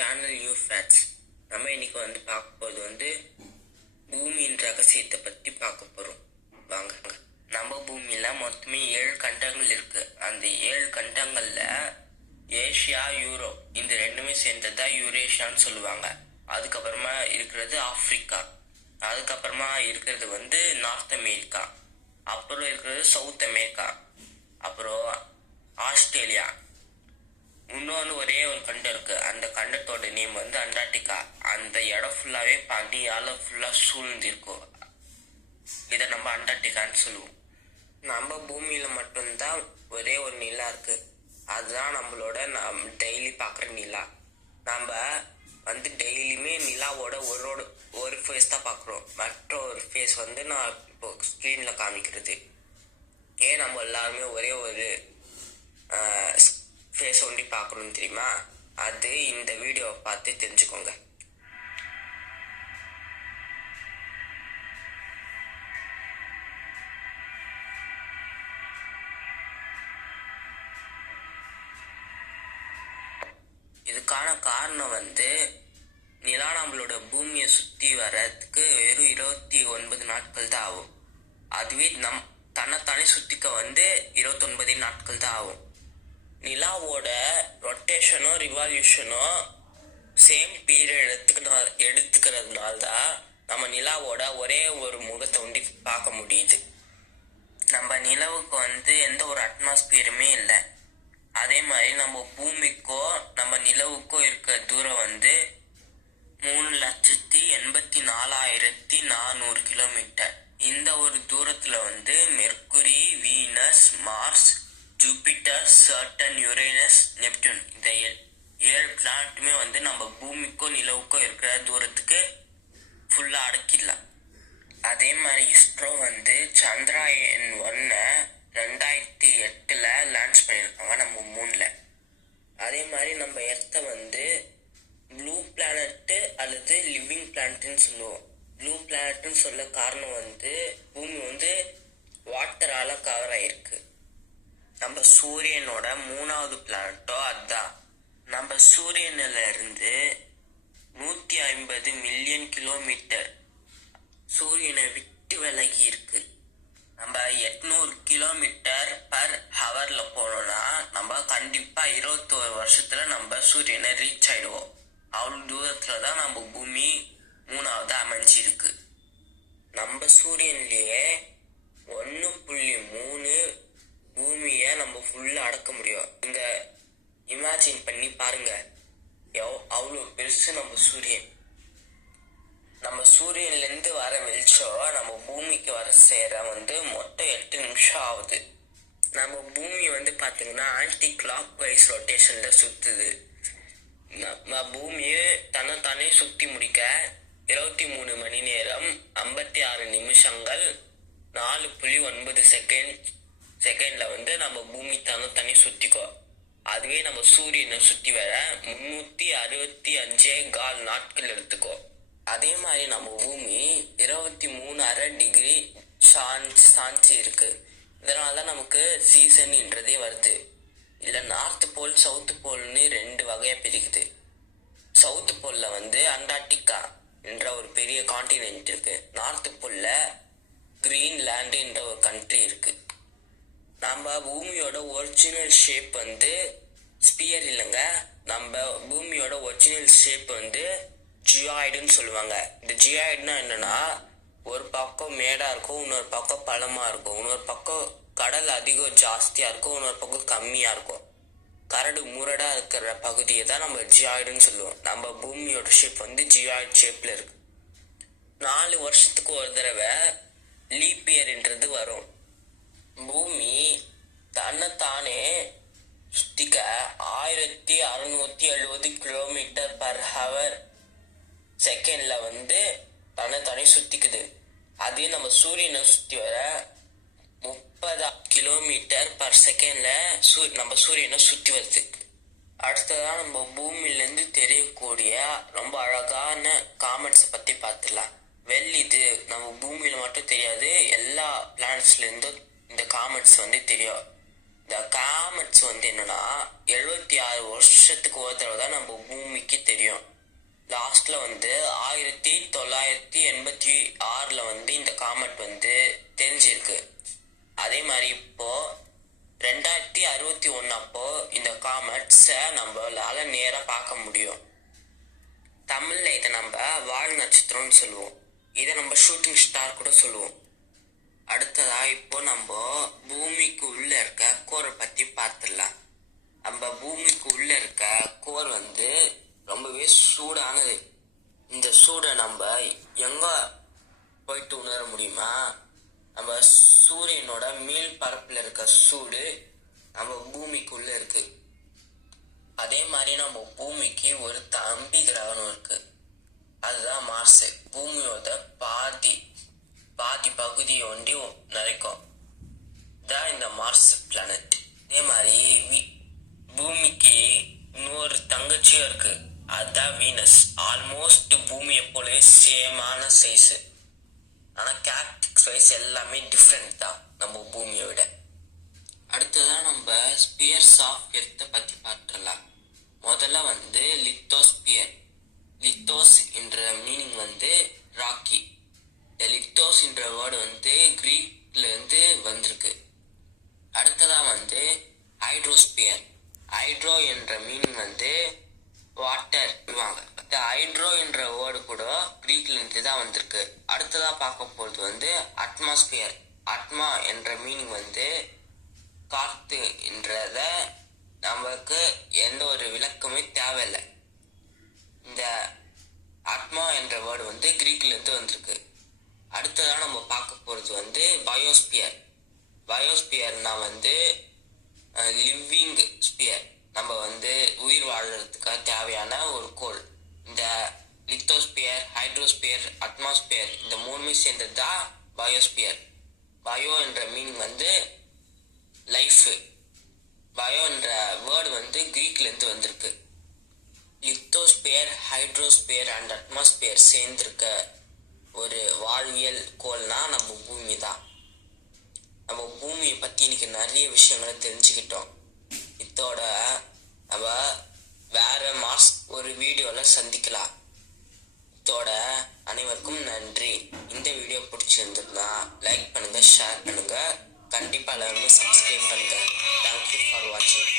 Channel new facts. நம்ம இன்னைக்கு பார்க்க போகிறது பூமியின் ரகசியத்தை பற்றி பார்க்க போகிறோம். வாங்க. நம்ம பூமியில் மொத்தமே 7 கண்டங்கள் இருக்கு. அந்த 7 கண்டங்களில் ஏஷியா, யூரோப் இந்த ரெண்டுமே சேர்ந்ததா யூரேஷியான்னு சொல்லுவாங்க. அதுக்கப்புறமா இருக்கிறது ஆப்பிரிக்கா, அதுக்கப்புறமா இருக்கிறது நார்த் அமெரிக்கா, அப்புறம் இருக்கிறது சவுத் அமெரிக்கா, அப்புறம் ஆஸ்திரேலியா. இன்னொன்று ஒரே ஒரு கண்டம் இருக்கு. அந்த கண்டத்தோட நேம் அண்டார்டிகா. அந்த இடம் ஃபுல்லாவே பனியால ஃபுல்லா சூழ்ந்திருக்கும். இதை நம்ம அண்டார்டிகான்னு சொல்லுவோம். நம்ம பூமியில மட்டும்தான் ஒரே ஒரு நிலா இருக்கு. அதுதான் நம்மளோட டெய்லி பார்க்குற நிலா. நம்ம டெய்லியுமே நிலாவோட ஒரு ஃபேஸ் தான் பார்க்குறோம். மற்ற ஒரு ஃபேஸ் நான் இப்போ ஸ்க்ரீன்ல காமிக்கிறது. ஏன் நம்ம எல்லாருமே ஒரே ஒரு ஃபேஸ் ஒண்டி பார்க்கணும்னு தெரியுமா? அது இந்த வீடியோவை பார்த்து தெரிஞ்சுக்கோங்க. இதுக்கான காரணம் நிலா நம்மளோட பூமியை சுற்றி வர்றதுக்கு வெறும் 29 நாட்கள் தான் ஆகும். அதுவே தன்னைத்தானே சுத்திக்க 29 நாட்கள் தான் ஆகும். நிலாவோட ரொட்டேஷனோ ரிவால்யூஷனோ சேம் பீரியட் எடுத்துக்கிறதுனால தான் நம்ம நிலாவோட ஒரே ஒரு முகத்தை பார்க்க முடியுது. நம்ம நிலவுக்கு எந்த ஒரு அட்மாஸ்பியருமே இல்லை. அதே மாதிரி நம்ம பூமிக்கோ நம்ம நிலவுக்கோ இருக்க தூரம் 3,84,400 கிலோமீட்டர். இந்த ஒரு தூரத்துல Mercury, Venus, Mars, Jupiter, Saturn, Uranus, Neptune இந்த 7 பிளானட்டுமே நம்ம பூமிக்கோ நிலவுக்கோ இருக்கிற தூரத்துக்கு ஃபுல்லா அடக்கிடலாம். அதே மாதிரி இஸ்ரோ சந்திராயன் 1 2008 லான்ச் பண்ணியிருக்காங்க நம்ம மூன்ல. அதே மாதிரி நம்ம எர்த்தை ப்ளூ பிளானட் அல்லது லிவிங் பிளானட்னு சொல்லுவோம். ப்ளூ பிளானட்னு சொல்ல காரணம் பூமி வாட்டரால கவர் ஆயிருக்கு. நம்ம சூரியனோட 3வது பிளானட்டோ அதுதான். நம்ம சூரியனில இருந்து 150 மில்லியன் கிலோமீட்டர் சூரியனை விட்டு விலகி இருக்கு. நம்ம 800 கிலோமீட்டர் பர் ஹவர்ல போனோம்னா நம்ம கண்டிப்பா 21 வருஷத்துல நம்ம சூரியனை ரீச் ஆயிடுவோம். அவ்வளவு தூரத்துலதான் நம்ம பூமி 3வது அமைஞ்சிருக்கு. நம்ம சூரியன்லயே 1.3 பூமிய நம்ம ஃபுல்லா அடக்க முடியும். இங்க இமேஜின் பண்ணி பாருங்க, அவ்வளவு பெருசு நம்ம சூரியன். நம்ம சூரியன்ல இருந்து வர வெளிச்சம் நம்ம பூமிக்கு வர சேர மொத்தம் 8 நிமிஷம் ஆகுது. நம்ம பூமி பாத்தீங்கன்னா ஆன்டி கிளாக் வைஸ் ரொட்டேஷன்ல சுத்துது. நம்ம பூமியை தன்னைத்தானே சுத்தி முடிக்க 23 மணி நேரம் 56 நிமிஷங்கள் 4.9 செகண்ட்ல நம்ம பூமி தன்னைத்தானே சுத்திக்கோ. அதுவே நம்ம சூரியனை சுத்தி வர 365.25 நாட்கள் எடுத்துக்கோ. அதே மாதிரி நம்ம பூமி 23.5 டிகிரி சாஞ்சி இருக்கு. இதனாலதான் நமக்கு சீசன்ன்றதே வருது. இல்ல நார்த் போல் சவுத் போல்னு 2 வகையா பிரிக்குது. சவுத் போல்ல அண்டார்டிகா என்ற ஒரு பெரிய கான்டினென்ட் இருக்கு. நார்த் போல்ல கிரீன்லாந்து என்ற ஒரு கண்ட்ரி இருக்கு. நம்ம பூமியோட ஒரிஜினல் ஷேப் ஸ்பியர் இல்லைங்க. நம்ம பூமியோட ஒரிஜினல் ஷேப் ஜியாய்டுன்னு சொல்லுவாங்க. இந்த ஜியாய்டுனா என்னன்னா, ஒரு பக்கம் மேடா இருக்கும், இன்னொரு பக்கம் பழமா இருக்கும், இன்னொரு பக்கம் கடல் அதிகம் ஜாஸ்தியா இருக்கும், இன்னொரு பக்கம் கம்மியா இருக்கும். கரடு முரடா இருக்கிற பகுதியை தான் நம்ம ஜியாய்டுன்னு சொல்லுவோம். நம்ம பூமியோட ஷேப் ஜியாய்டு ஷேப்ல இருக்கு. 4 வருஷத்துக்கு ஒரு தடவை லீப் இயர்ன்றது வரும். பூமி தன்னைத்தானே சுத்திக்க 1670 கிலோமீட்டர் பர் ஹவர் செகண்ட்ல தன்னைத்தானே சுத்திக்குது. அதே நம்ம சூரியனை சுத்தி வர 30 கிலோமீட்டர் பர் செகண்ட்ல நம்ம சூரியனை சுத்தி வருது. அடுத்ததான் நம்ம பூமியில இருந்து தெரியக்கூடிய ரொம்ப அழகான காமெட்ஸ் பத்தி பார்த்துலாம். இது நம்ம பூமியில மட்டும் தெரியாது, எல்லா பிளானட்ஸ்ல இருந்தும் இந்த காமெட்ஸ் தெரியும். இந்த காமெட்ஸ் வந்து என்னன்னா 76 வருஷத்துக்கு ஒரு தடவை தான் நம்ம பூமிக்கு தெரியும். லாஸ்ட்ல வந்து 1986 வந்து இந்த காமெட் வந்து தெரிஞ்சிருக்கு. அதே மாதிரி இப்போ 2061 அப்போ இந்த காமெட்ஸை நம்மளால நேராக பார்க்க முடியும். தமிழ்ல இதை நம்ம வால் நட்சத்திரம்னு சொல்லுவோம். இதை நம்ம ஷூட்டிங் ஸ்டார் கூட சொல்லுவோம். அடுத்ததா இப்போ நம்ம பூமிக்கு உள்ள இருக்க கோரை பத்தி பார்த்துடலாம். நம்ம பூமிக்கு உள்ள இருக்க கோர் வந்து ரொம்பவே சூடானது. இந்த சூடை நம்ம எங்க போயிட்டு உணர முடியுமா? நம்ம சூரியனோட மேல் பரப்புல இருக்க சூடு நம்ம பூமிக்குள்ள இருக்கு. அதே மாதிரி நம்ம பூமிக்கு ஒரு தம்பி கிரகம் இருக்கு, அதுதான் மார்ஸ். பூமியோட பாதி பகுதியை ஒண்டி நிறைக்கும் தான் இந்த மார்ஸ் பிளானட். அதே மாதிரி பூமிக்கு இன்னொரு தங்கச்சியும் இருக்கு, அதுதான் வீனஸ். ஆல்மோஸ்ட் பூமியை போலவே சேமான சைஸ். ஆனா கேரக்டரிஸ்டிக்ஸ் வைஸ் எல்லாமே டிஃப்ரெண்ட் தான் நம்ம பூமியை விட. அடுத்ததான் நம்ம ஸ்பியர்ஸ் ஆஃப் எர்த்தை பத்தி பார்த்துடலாம். முதல்ல வந்து லித்தோஸ்பியர். லித்தோஸ் என்ற மீனிங் வந்து ராக்கி. இந்த லித்தோஸ் என்ற வேர்டு வந்து கிரீக்ல இருந்து வந்திருக்கு. அடுத்ததா வந்து ஹைட்ரோஸ்பியர். ஹைட்ரோ என்ற மீனிங் வந்து வாட்டர் சொல்லுவாங்க. இந்த ஹைட்ரோ என்ற வேர்டு கூட கிரீக்ல இருந்து தான் வந்திருக்கு. அடுத்ததா பார்க்க போறது வந்து அட்மாஸ்பியர். அட்மா என்ற மீனிங் வந்து காத்து என்றத நமக்கு எந்த ஒரு விளக்கமே தேவையில்லை. இந்த அட்மா என்ற வேர்டு வந்து கிரீக்ல இருந்து வந்திருக்கு. அடுத்ததான் நம்ம பார்க்க போறது வந்து பயோஸ்பியர். பயோஸ்பியர்னா வந்து லிவிங் ஸ்பியர், நம்ம வந்து உயிர் வாழ்றதுக்காக தேவையான ஒரு கோள். இந்த லித்தோஸ்பியர், ஹைட்ரோஸ்பியர், அட்மாஸ்பியர் இந்த மூணுமே சேர்ந்தது தான் பயோஸ்பியர். பயோ என்ற மீனிங் வந்து லைஃப். பயோ என்ற வேர்டு வந்து கிரீக்ல இருந்து வந்திருக்கு. லித்தோஸ்பியர், ஹைட்ரோஸ்பியர் அண்ட் அட்மாஸ்பியர் சேர்ந்திருக்க ஒரு வாழ்வியல் கோள்னா நம்ம பூமி தான். நம்ம பூமியை பத்தி இன்னைக்கு நிறைய விஷயங்களை தெரிஞ்சுக்கிட்டோம். இதோட நம்ம வேற ஒரு வீடியோல சந்திக்கலாம். இதோட அனைவருக்கும் நன்றி. இந்த வீடியோ பிடிச்சிருந்ததுன்னா லைக் பண்ணுங்க, ஷேர் பண்ணுங்க, கண்டிப்பா எல்லாருமே சப்ஸ்கிரைப் பண்ணுங்க. தேங்க்யூ ஃபார் வாட்சிங்.